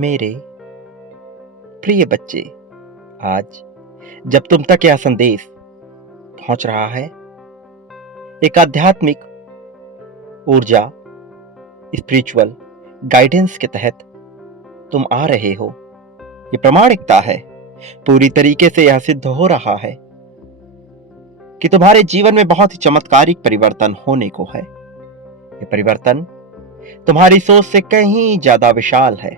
मेरे प्रिय बच्चे, आज जब तुम तक यह संदेश पहुंच रहा है, एक आध्यात्मिक ऊर्जा स्पिरिचुअल गाइडेंस के तहत तुम आ रहे हो, ये प्रामाणिकता है। पूरी तरीके से यह सिद्ध हो रहा है कि तुम्हारे जीवन में बहुत ही चमत्कारिक परिवर्तन होने को है। ये परिवर्तन तुम्हारी सोच से कहीं ज्यादा विशाल है।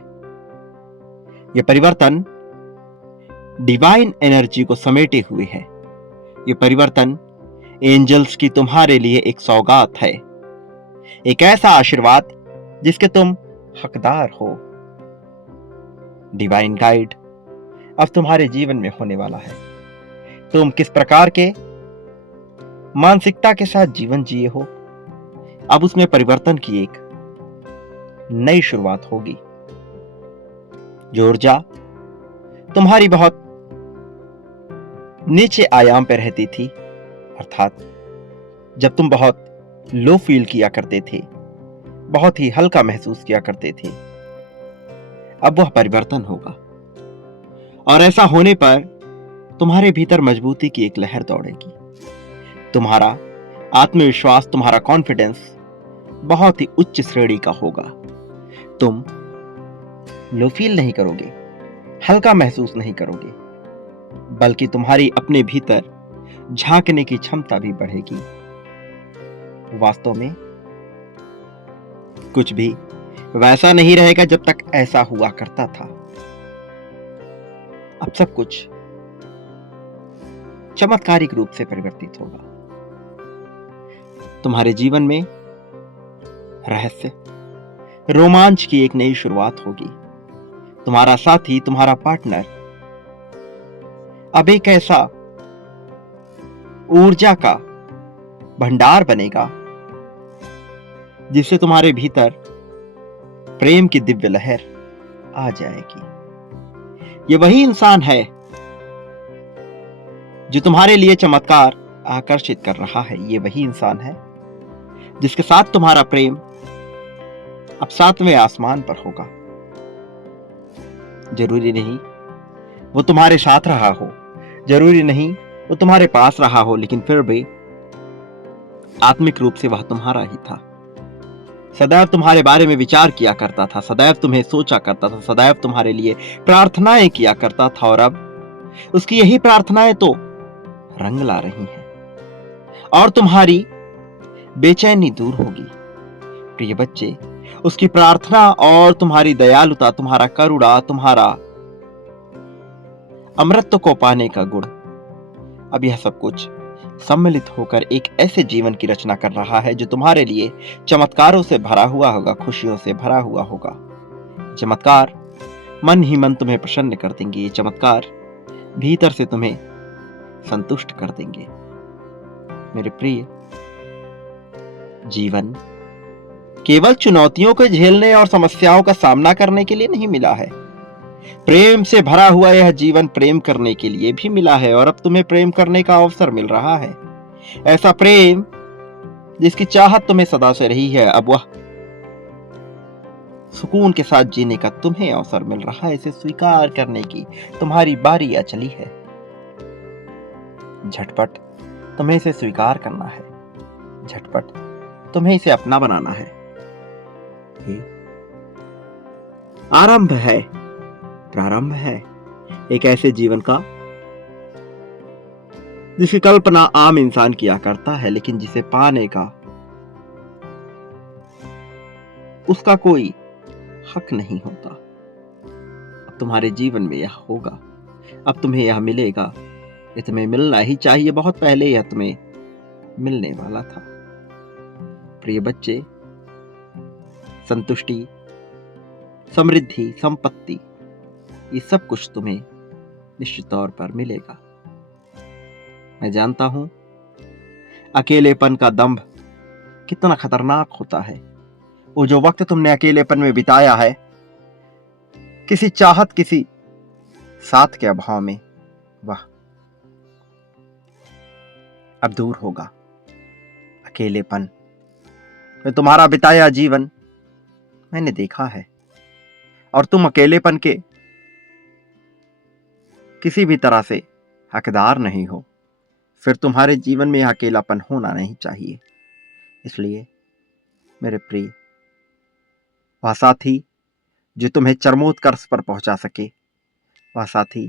ये परिवर्तन डिवाइन एनर्जी को समेटे हुए है। ये परिवर्तन एंजल्स की तुम्हारे लिए एक सौगात है, एक ऐसा आशीर्वाद जिसके तुम हकदार हो। डिवाइन गाइड अब तुम्हारे जीवन में होने वाला है। तुम किस प्रकार के मानसिकता के साथ जीवन जिए हो, अब उसमें परिवर्तन की एक नई शुरुआत होगी। जो ऊर्जा तुम्हारी बहुत नीचे आयाम पर रहती थी, अर्थात जब तुम बहुत लो फील किया करते थे, बहुत ही हल्का महसूस किया करते थे, अब वह परिवर्तन होगा। और ऐसा होने पर तुम्हारे भीतर मजबूती की एक लहर दौड़ेगी। तुम्हारा आत्मविश्वास, तुम्हारा कॉन्फिडेंस बहुत ही उच्च श्रेणी का होगा। तुम लो फील नहीं करोगे, हल्का महसूस नहीं करोगे, बल्कि तुम्हारी अपने भीतर झांकने की क्षमता भी बढ़ेगी। वास्तव में कुछ भी वैसा नहीं रहेगा जब तक ऐसा हुआ करता था। अब सब कुछ चमत्कारिक रूप से परिवर्तित होगा। तुम्हारे जीवन में रहस्य, रोमांच की एक नई शुरुआत होगी। तुम्हारा साथी, तुम्हारा पार्टनर अब एक ऐसा ऊर्जा का भंडार बनेगा जिससे तुम्हारे भीतर प्रेम की दिव्य लहर आ जाएगी। ये वही इंसान है जो तुम्हारे लिए चमत्कार आकर्षित कर रहा है। ये वही इंसान है जिसके साथ तुम्हारा प्रेम अब 7वें आसमान पर होगा। जरूरी नहीं वो तुम्हारे साथ रहा हो, जरूरी नहीं वो तुम्हारे पास रहा हो, लेकिन फिर भी आत्मिक रूप से वह तुम्हारा ही था। सदैव तुम्हारे बारे में विचार किया करता था, सदैव तुम्हें सोचा करता था, सदैव तुम्हारे लिए प्रार्थनाएं किया करता था। और अब उसकी यही प्रार्थनाएं तो रंग ला रही हैं और तुम्हारी बेचैनी दूर होगी। प्रिय बच्चे, उसकी प्रार्थना और तुम्हारी दयालुता, तुम्हारा करुणा, तुम्हारा अमृत को पाने का गुण, अब यह सब कुछ सम्मिलित होकर एक ऐसे जीवन की रचना कर रहा है जो तुम्हारे लिए चमत्कारों से भरा हुआ होगा, खुशियों से भरा हुआ होगा। चमत्कार मन ही मन तुम्हें प्रसन्न कर देंगे। ये चमत्कार भीतर से तुम्हें संतुष्ट कर देंगे। मेरे प्रिय, जीवन केवल चुनौतियों को झेलने और समस्याओं का सामना करने के लिए नहीं मिला है। प्रेम से भरा हुआ यह जीवन प्रेम करने के लिए भी मिला है, और अब तुम्हें प्रेम करने का अवसर मिल रहा है। ऐसा प्रेम जिसकी चाहत तुम्हें सदा से रही है, अब वह सुकून के साथ जीने का तुम्हें अवसर मिल रहा है। इसे स्वीकार करने की तुम्हारी बारी आ चली है। झटपट तुम्हें इसे स्वीकार करना है, झटपट तुम्हें इसे अपना बनाना है। ये आरंभ है, प्रारंभ है एक ऐसे जीवन का जिसकी कल्पना आम इंसान किया करता है, लेकिन जिसे पाने का उसका कोई हक नहीं होता। अब तुम्हारे जीवन में यह होगा, अब तुम्हें यह मिलेगा। ये तुम्हें मिलना ही चाहिए, बहुत पहले यह तुम्हें मिलने वाला था। प्रिय बच्चे, संतुष्टि, समृद्धि, संपत्ति, ये सब कुछ तुम्हें निश्चित तौर पर मिलेगा। मैं जानता हूं अकेलेपन का दंभ कितना खतरनाक होता है। वो जो वक्त तुमने अकेलेपन में बिताया है, किसी चाहत, किसी साथ के अभाव में, वह अब दूर होगा। अकेलेपन में तुम्हारा बिताया जीवन मैंने देखा है, और तुम अकेलेपन के किसी भी तरह से हकदार नहीं हो, फिर तुम्हारे जीवन में यह अकेलापन होना नहीं चाहिए। इसलिए मेरे प्रिय, वह साथी जो तुम्हें चरमोत्कर्ष पर पहुंचा सके, वह साथी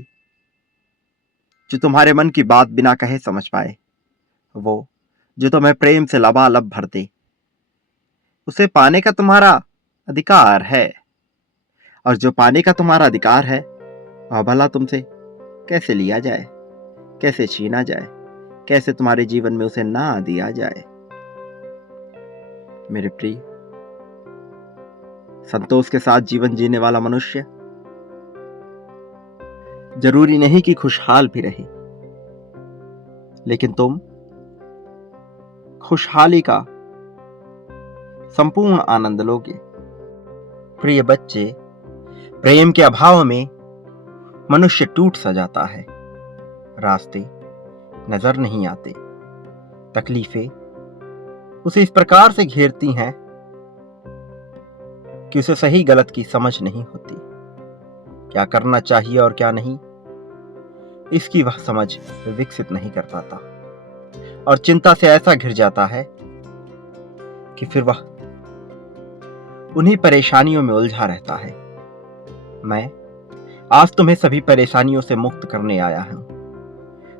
जो तुम्हारे मन की बात बिना कहे समझ पाए, वो जो तुम्हें प्रेम से लबालब भर दे, उसे पाने का तुम्हारा अधिकार है। और जो पाने का तुम्हारा अधिकार है, वह भला तुमसे कैसे लिया जाए, कैसे छीना जाए, कैसे तुम्हारे जीवन में उसे ना दिया जाए। मेरे प्रिय, संतोष के साथ जीवन जीने वाला मनुष्य जरूरी नहीं कि खुशहाल भी रहे, लेकिन तुम खुशहाली का संपूर्ण आनंद लोगे। प्रिय बच्चे, प्रेम के अभाव में मनुष्य टूट सा जाता है, रास्ते नजर नहीं आते, तकलीफें उसे इस प्रकार से घेरती हैं कि उसे सही गलत की समझ नहीं होती। क्या करना चाहिए और क्या नहीं, इसकी वह समझ विकसित नहीं कर पाता, और चिंता से ऐसा घिर जाता है कि फिर वह उन्हीं परेशानियों में उलझा रहता है। मैं आज तुम्हें सभी परेशानियों से मुक्त करने आया हूं,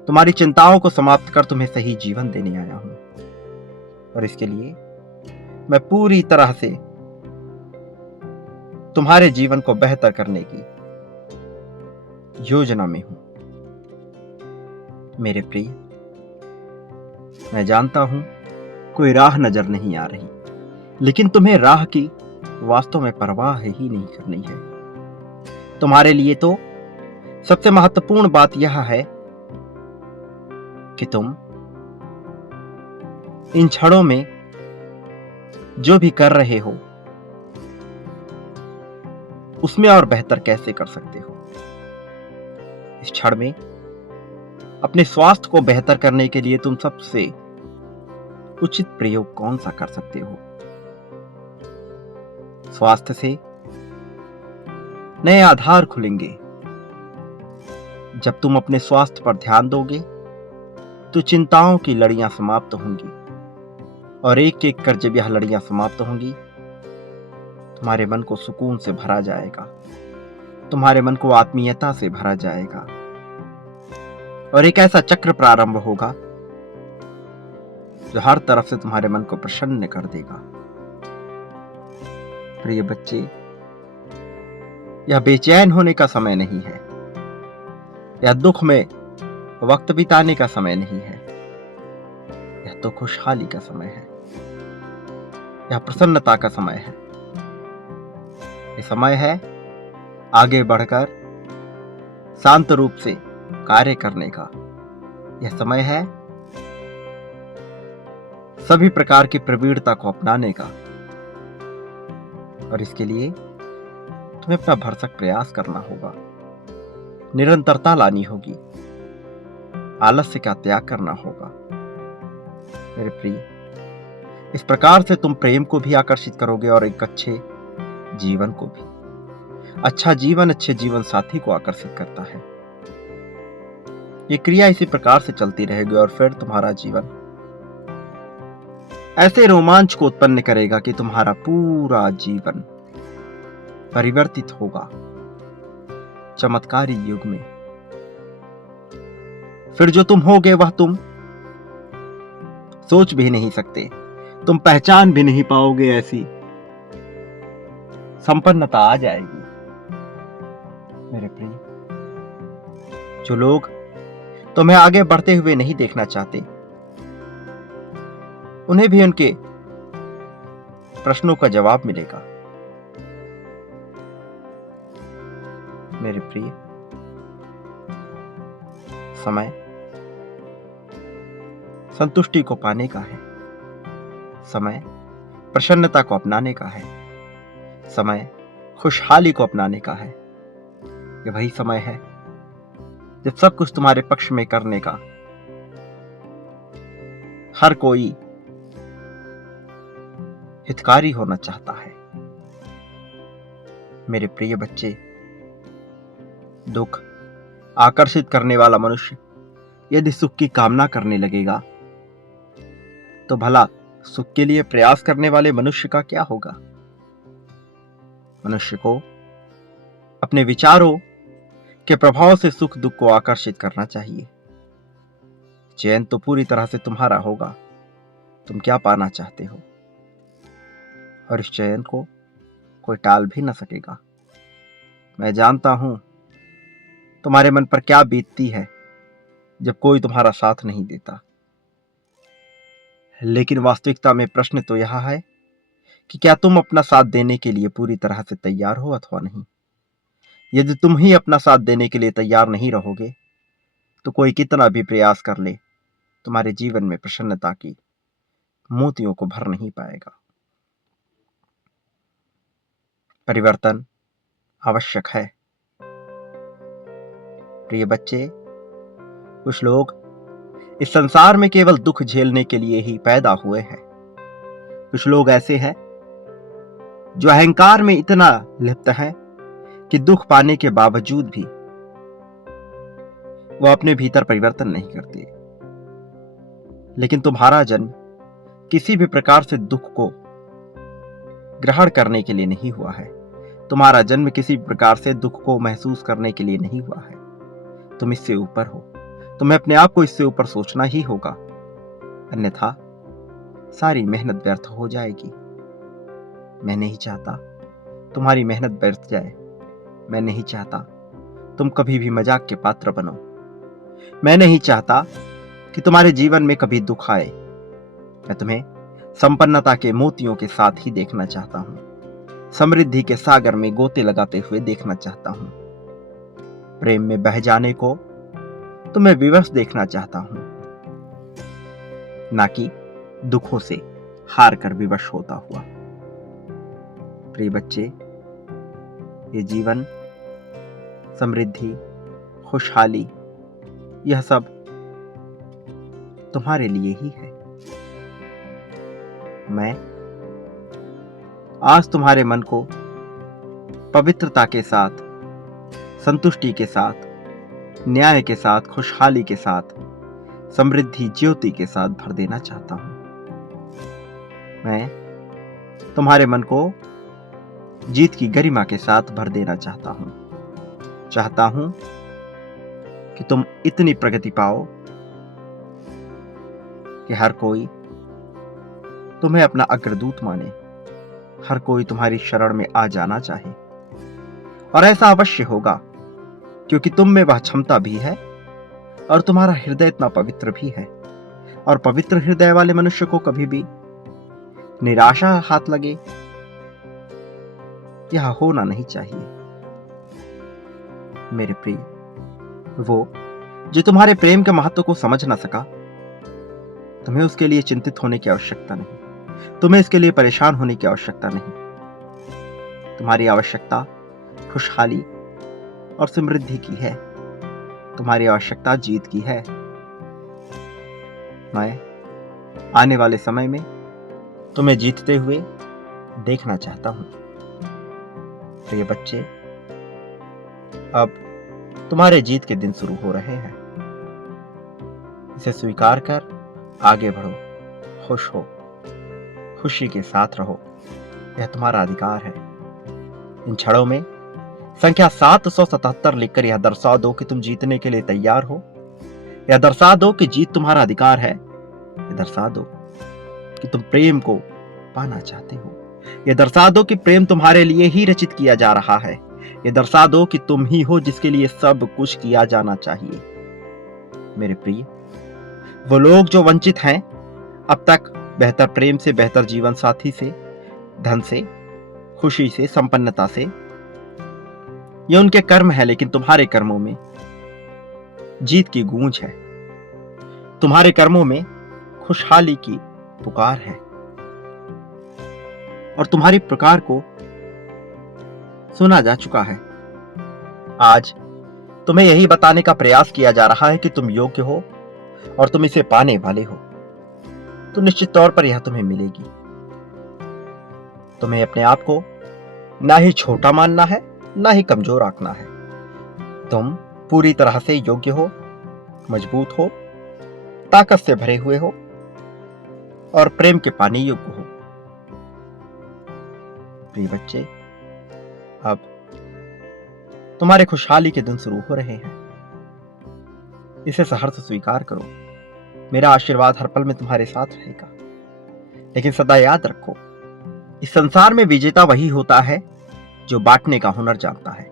तुम्हारी चिंताओं को समाप्त कर तुम्हें सही जीवन देने आया हूं, और इसके लिए मैं पूरी तरह से तुम्हारे जीवन को बेहतर करने की योजना में हूं। मेरे प्रिय, मैं जानता हूं कोई राह नजर नहीं आ रही, लेकिन तुम्हें राह की वास्तव में परवाह ही नहीं करनी है। तुम्हारे लिए तो सबसे महत्वपूर्ण बात यह है कि तुम इन क्षणों में जो भी कर रहे हो उसमें और बेहतर कैसे कर सकते हो। इस क्षण में अपने स्वास्थ्य को बेहतर करने के लिए तुम सबसे उचित प्रयोग कौन सा कर सकते हो। स्वास्थ्य से नए आधार खुलेंगे। जब तुम अपने स्वास्थ्य पर ध्यान दोगे तो चिंताओं की लड़ियां समाप्त होंगी, और एक एक कर जब यह लड़ियां समाप्त होंगी, तुम्हारे मन को सुकून से भरा जाएगा, तुम्हारे मन को आत्मीयता से भरा जाएगा, और एक ऐसा चक्र प्रारंभ होगा जो हर तरफ से तुम्हारे मन को प्रसन्न कर देगा। प्रिय बच्चे, यह बेचैन होने का समय नहीं है, यह दुख में वक्त बिताने का समय नहीं है, यह तो खुशहाली का समय है, यह प्रसन्नता का समय है। यह समय है आगे बढ़कर शांत रूप से कार्य करने का। यह समय है सभी प्रकार की प्रवीणता को अपनाने का, और इसके लिए तुम्हें अपना भरसक प्रयास करना होगा, निरंतरता लानी होगी, आलस्य का त्याग करना होगा। मेरे प्रिय, इस प्रकार से तुम प्रेम को भी आकर्षित करोगे और एक अच्छे जीवन को भी। अच्छा जीवन अच्छे जीवन साथी को आकर्षित करता है। ये क्रिया इसी प्रकार से चलती रहेगी, और फिर तुम्हारा जीवन ऐसे रोमांच को उत्पन्न करेगा कि तुम्हारा पूरा जीवन परिवर्तित होगा चमत्कारी युग में। फिर जो तुम होगे वह तुम सोच भी नहीं सकते, तुम पहचान भी नहीं पाओगे। ऐसी संपन्नता आ जाएगी। मेरे प्रिय, जो लोग तुम्हें आगे बढ़ते हुए नहीं देखना चाहते, उन्हें भी उनके प्रश्नों का जवाब मिलेगा। मेरे प्रिय, समय संतुष्टि को पाने का है, समय प्रसन्नता को अपनाने का है, समय खुशहाली को अपनाने का है। ये वही समय है जब सब कुछ तुम्हारे पक्ष में करने का हर कोई हितकारी होना चाहता है। मेरे प्रिय बच्चे, दुख आकर्षित करने वाला मनुष्य यदि सुख की कामना करने लगेगा तो भला सुख के लिए प्रयास करने वाले मनुष्य का क्या होगा। मनुष्य को अपने विचारों के प्रभाव से सुख दुख को आकर्षित करना चाहिए। चयन तो पूरी तरह से तुम्हारा होगा, तुम क्या पाना चाहते हो, और इस चयन को कोई टाल भी न सकेगा। मैं जानता हूं तुम्हारे मन पर क्या बीतती है जब कोई तुम्हारा साथ नहीं देता, लेकिन वास्तविकता में प्रश्न तो यह है कि क्या तुम अपना साथ देने के लिए पूरी तरह से तैयार हो अथवा नहीं। यदि तुम ही अपना साथ देने के लिए तैयार नहीं रहोगे तो कोई कितना भी प्रयास कर ले, तुम्हारे जीवन में प्रसन्नता की मोतियों को भर नहीं पाएगा। परिवर्तन आवश्यक है। प्रिय बच्चे, कुछ लोग इस संसार में केवल दुख झेलने के लिए ही पैदा हुए हैं। कुछ लोग ऐसे हैं जो अहंकार में इतना लिप्त हैं कि दुख पाने के बावजूद भी वो अपने भीतर परिवर्तन नहीं करते। लेकिन तुम्हारा जन्म किसी भी प्रकार से दुख को ग्रहण करने के लिए नहीं हुआ है। तुम्हारा जन्म किसी प्रकार से दुख को महसूस करने के लिए नहीं हुआ है। तुम इससे ऊपर हो, तुम्हें अपने आप को इससे ऊपर सोचना ही होगा, अन्यथा सारी मेहनत व्यर्थ हो जाएगी। मैं नहीं चाहता तुम्हारी मेहनत व्यर्थ जाए। मैं नहीं चाहता तुम कभी भी मजाक के पात्र बनो। मैं नहीं चाहता कि तुम्हारे जीवन में कभी दुख आए। मैं तुम्हें संपन्नता के मोतियों के साथ ही देखना चाहता हूं, समृद्धि के सागर में गोते लगाते हुए देखना चाहता हूं। प्रेम में बह जाने को तुम्हें विवश देखना चाहता हूं, ना कि दुखों से हार कर विवश होता हुआ। प्रिय बच्चे, ये जीवन, समृद्धि, खुशहाली, यह सब तुम्हारे लिए ही है। मैं आज तुम्हारे मन को पवित्रता के साथ, संतुष्टि के साथ, न्याय के साथ, खुशहाली के साथ, समृद्धि ज्योति के साथ भर देना चाहता हूं। मैं तुम्हारे मन को जीत की गरिमा के साथ भर देना चाहता हूं कि तुम इतनी प्रगति पाओ कि हर कोई तुम्हें अपना अग्रदूत माने, हर कोई तुम्हारी शरण में आ जाना चाहे। और ऐसा अवश्य होगा, क्योंकि तुम में वह क्षमता भी है और तुम्हारा हृदय इतना पवित्र भी है। और पवित्र हृदय वाले मनुष्य को कभी भी निराशा हाथ लगे, यह होना नहीं चाहिए। मेरे प्रिय, वो जो तुम्हारे प्रेम के महत्व को समझ ना सका, तुम्हें उसके लिए चिंतित होने की आवश्यकता नहीं, तुम्हें इसके लिए परेशान होने की आवश्यकता नहीं। तुम्हारी आवश्यकता खुशहाली और समृद्धि की है, तुम्हारी आवश्यकता जीत की है। मैं आने वाले समय में तुम्हें जीतते हुए देखना चाहता हूं। प्रिय बच्चे, अब तुम्हारे जीत के दिन शुरू हो रहे हैं। इसे स्वीकार कर आगे बढ़ो, खुश हो, खुशी के साथ रहो। यह तुम्हारा अधिकार है। इन क्षणों में संख्या 777 लिखकर यह दर्शा दो कि तुम जीतने के लिए तैयार हो। यह दर्शा दो कि जीत तुम्हारा अधिकार है। यह दर्शा दो कि तुम प्रेम को पाना चाहते हो। यह दर्शा दो कि प्रेम तुम्हारे लिए ही रचित किया जा रहा है। यह दर्शा दो कि तुम ही हो जिसके लिए सब कुछ किया जाना चाहिए। मेरे प्रिय, वो लोग जो वंचित हैं अब तक बेहतर प्रेम से, बेहतर जीवन साथी से, धन से, खुशी से, संपन्नता से, ये उनके कर्म है, लेकिन तुम्हारे कर्मों में जीत की गूंज है। तुम्हारे कर्मों में खुशहाली की पुकार है और तुम्हारी पुकार को सुना जा चुका है। आज तुम्हें यही बताने का प्रयास किया जा रहा है कि तुम योग्य हो और तुम इसे पाने वाले हो, तो निश्चित तौर पर यह तुम्हें मिलेगी। तुम्हें अपने आप को ना ही छोटा मानना है, ना ही कमजोर आंकना है। तुम पूरी तरह से योग्य हो, मजबूत हो, ताकत से भरे हुए हो और प्रेम के पाने योग्य हो। प्रिय बच्चे, अब तुम्हारे खुशहाली के दिन शुरू हो रहे हैं। इसे सहर्ष स्वीकार करो। मेरा आशीर्वाद हर पल में तुम्हारे साथ रहेगा। लेकिन सदा याद रखो, इस संसार में विजेता वही होता है जो बांटने का हुनर जानता है।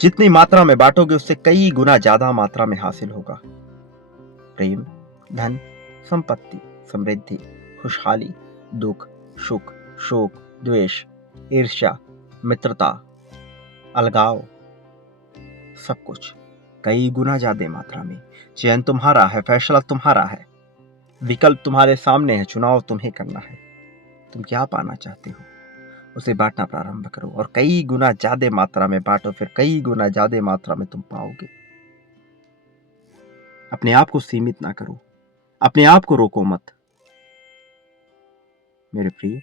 जितनी मात्रा में बांटोगे उससे कई गुना ज्यादा मात्रा में हासिल होगा। प्रेम, धन, संपत्ति, समृद्धि, खुशहाली, दुख, सुख, शोक, द्वेष, ईर्ष्या, मित्रता, अलगाव, सब कुछ कई गुना ज्यादा मात्रा में। चयन तुम्हारा है, फैसला तुम्हारा है, विकल्प तुम्हारे सामने है, चुनाव तुम्हें करना है। तुम क्या पाना चाहते हो उसे बांटना प्रारंभ करो और कई गुना ज्यादा मात्रा में बांटो, फिर कई गुना ज्यादा मात्रा में तुम पाओगे। अपने आप को सीमित ना करो, अपने आप को रोको मत। मेरे प्रिय,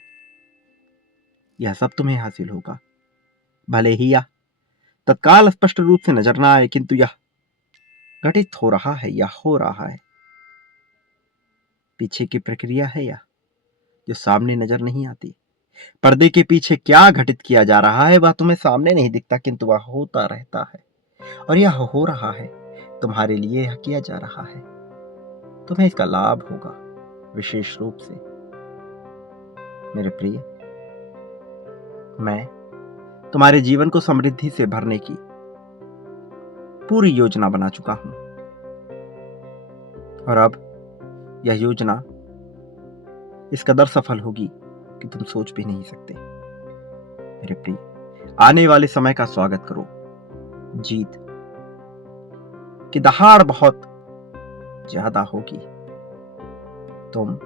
यह सब तुम्हें हासिल होगा। भले ही यह तत्काल स्पष्ट रूप से नजर ना आए, किंतु यह घटित हो रहा है या हो रहा है। पीछे की प्रक्रिया है यह, जो सामने नजर नहीं आती। पर्दे के पीछे क्या घटित किया जा रहा है वह तुम्हें सामने नहीं दिखता, किंतु वह होता रहता है। और यह हो रहा है तुम्हारे लिए, यह किया जा रहा है। तुम्हें इसका लाभ होगा विशेष रूप से। मेरे प्रिय, मैं तुम्हारे जीवन को समृद्धि से भरने की पूरी योजना बना चुका हूं। और अब यह योजना इस कदर सफल होगी कि तुम सोच भी नहीं सकते। मेरे प्रिय, आने वाले समय का स्वागत करो। जीत की दहाड़ बहुत ज्यादा होगी। तुम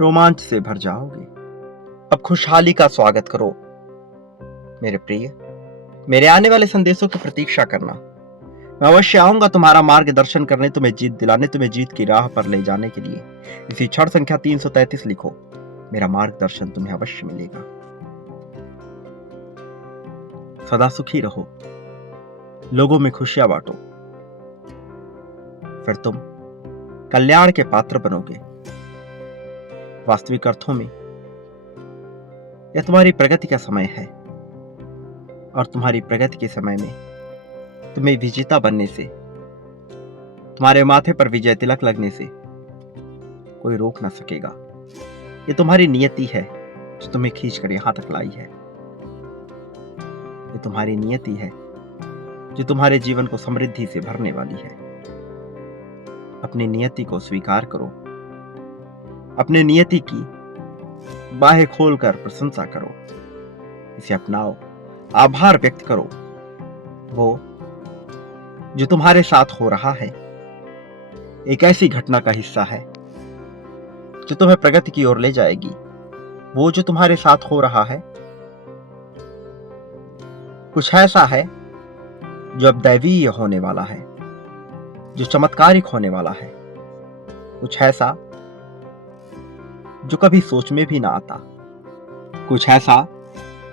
रोमांच से भर जाओगे। अब खुशहाली का स्वागत करो। मेरे प्रिय, मेरे आने वाले संदेशों की प्रतीक्षा करना। मैं अवश्य आऊंगा तुम्हारा मार्गदर्शन करने, तुम्हें जीत दिलाने, तुम्हें जीत की राह पर ले जाने के लिए। इसी क्षण संख्या 333 लिखो। मेरा मार्गदर्शन तुम्हें अवश्य मिलेगा। सदा सुखी रहो, लोगों में खुशियां बांटो, फिर तुम कल्याण के पात्र बनोगे। वास्तविक अर्थों में यह तुम्हारी प्रगति का समय है और तुम्हारी प्रगति के समय में तुम्हें विजेता बनने से, तुम्हारे माथे पर विजय तिलक लगने से कोई रोक ना सकेगा। ये तुम्हारी नियति है जो तुम्हें खींचकर यहां तक लाई है। ये तुम्हारी नियति है जो तुम्हारे जीवन को समृद्धि से भरने वाली है। अपनी नियति को स्वीकार करो, अपने नियति की बाहें खोलकर प्रशंसा करो, इसे अपनाओ, आभार व्यक्त करो। वो जो तुम्हारे साथ हो रहा है एक ऐसी घटना का हिस्सा है जो तुम्हें प्रगति की ओर ले जाएगी। वो जो तुम्हारे साथ हो रहा है कुछ ऐसा है जो अब दैवीय होने वाला है, जो चमत्कारिक होने वाला है, कुछ ऐसा जो कभी सोच में भी ना आता, कुछ ऐसा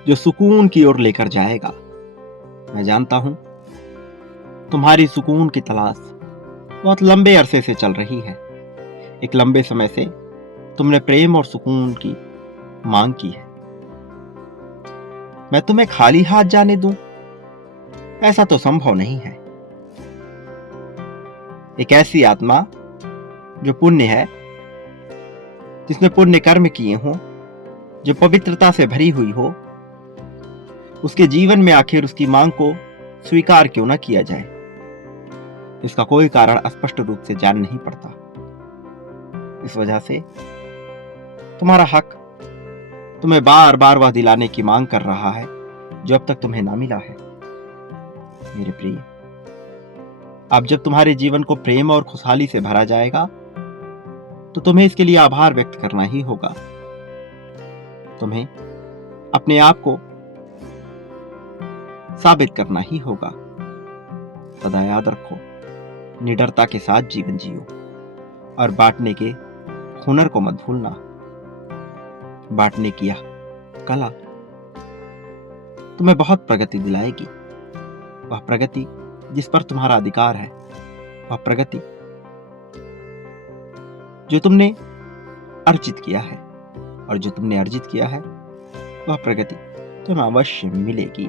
जो सुकून की ओर लेकर जाएगा। मैं जानता हूं तुम्हारी सुकून की तलाश बहुत लंबे अरसे से चल रही है। एक लंबे समय से तुमने प्रेम और सुकून की मांग की है। मैं तुम्हें खाली हाथ जाने दूं, ऐसा तो संभव नहीं है। एक ऐसी आत्मा जो पुण्य है, जिसने पुण्य कर्म किए हों, जो पवित्रता से भरी हुई हो, उसके जीवन में आखिर उसकी मांग को स्वीकार क्यों न किया जाए। इसका कोई कारण स्पष्ट रूप से जान नहीं पड़ता। इस वजह से तुम्हारा हक तुम्हें बार बार वह दिलाने की मांग कर रहा है जो अब तक तुम्हें ना मिला है। मेरे प्रिय, अब जब तुम्हारे जीवन को प्रेम और खुशहाली से भरा जाएगा तो तुम्हें इसके लिए आभार व्यक्त करना ही होगा। तुम्हें अपने आप को साबित करना ही होगा। सदा याद रखो, निडरता के साथ जीवन जियो और बांटने के हुनर को मत भूलना। बांटने की यह कला तुम्हें बहुत प्रगति दिलाएगी। वह प्रगति जिस पर तुम्हारा अधिकार है, वह प्रगति जो तुमने अर्जित किया है, और जो तुमने अर्जित किया है वह प्रगति तुम्हें अवश्य मिलेगी।